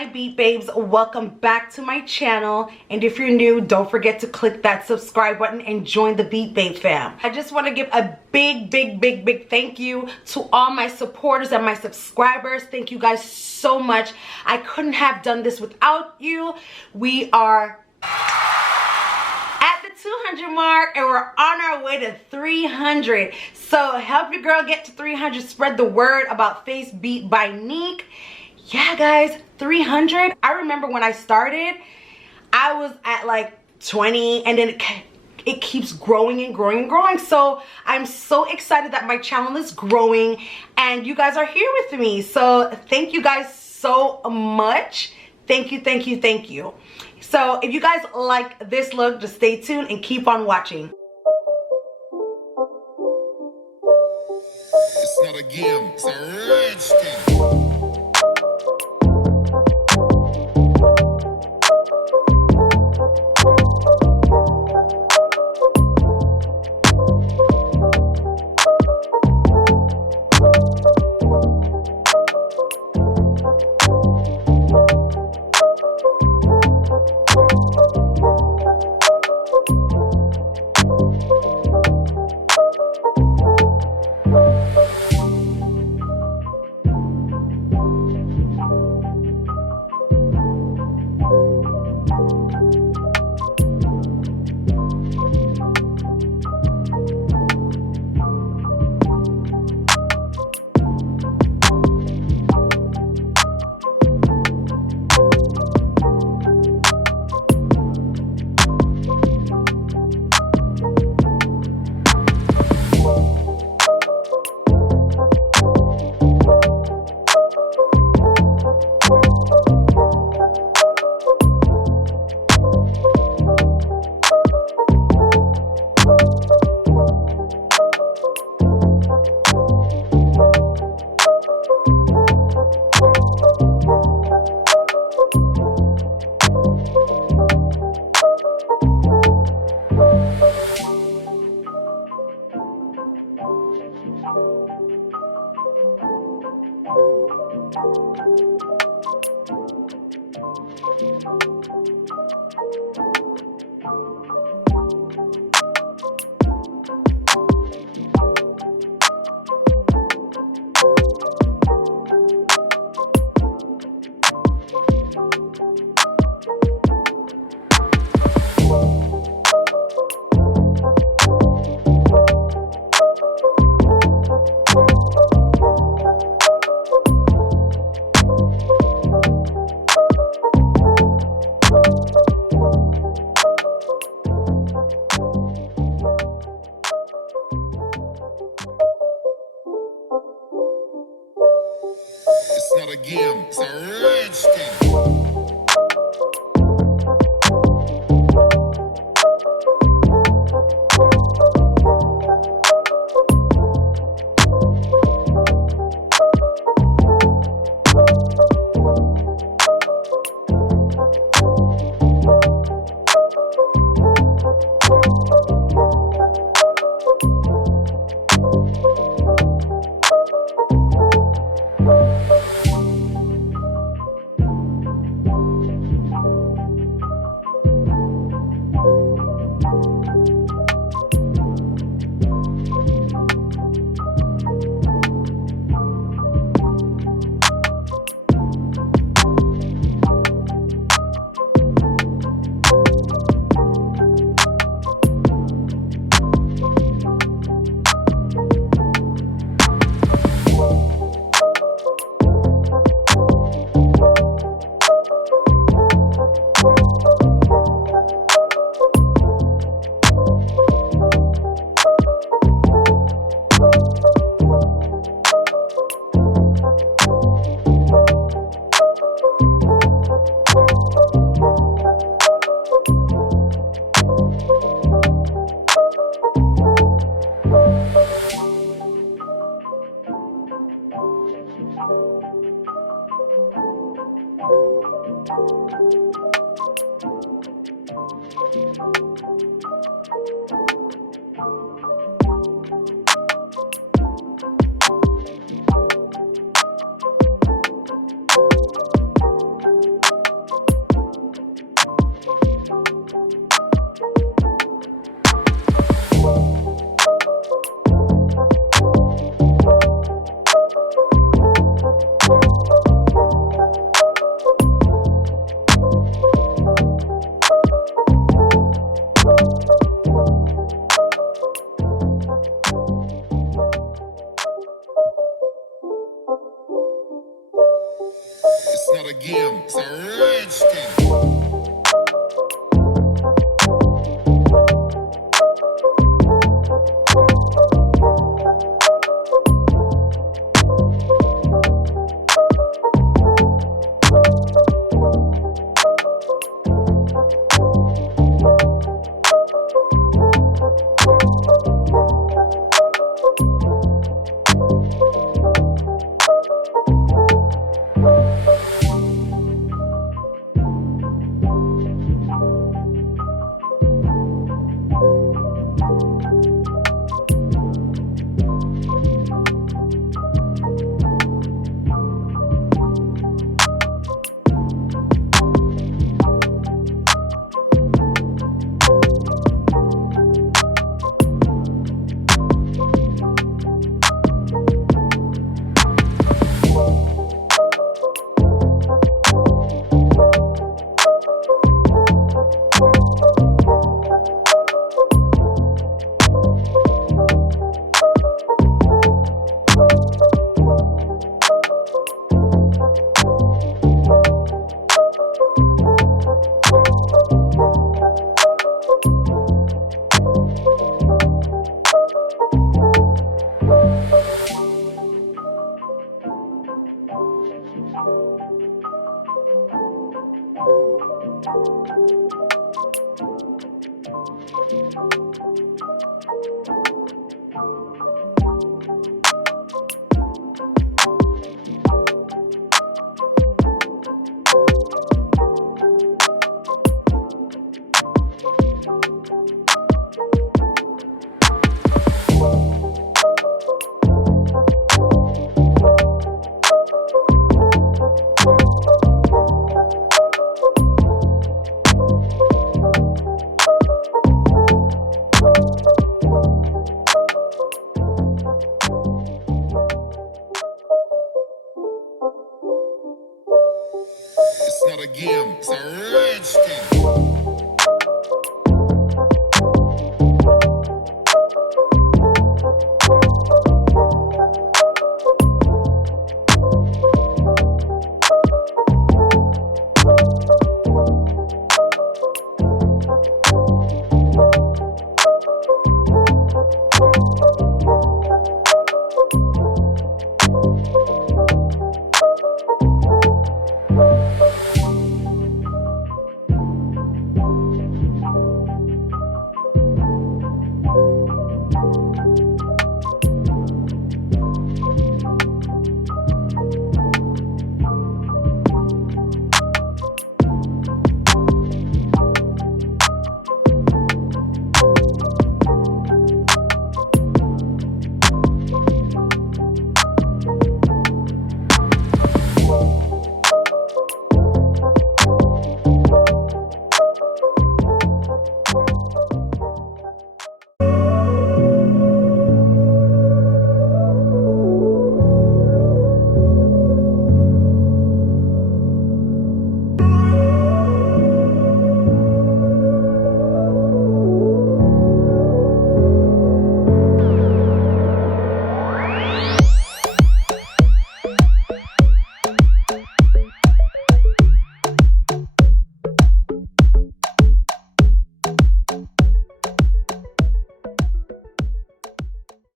my beat babes, welcome back to my channel. And if you're new, don't forget to click that subscribe button and join the Beat Babe fam. I just want to give a big thank you to all my supporters and my subscribers. Thank you guys so much. I couldn't have done this without you. We are at the 200 mark and we're on our way to 300. So help your girl get to 300. Spread the word about Face Beat by Nique. Yeah guys, 300. I remember when I started, I was at like 20 and then it keeps growing and growing and growing. So I'm so excited that my channel is growing and you guys are here with me. So thank you guys so much. Thank you. So if you guys like this look, just stay tuned and keep on watching. It's not a game, it's a rich thing.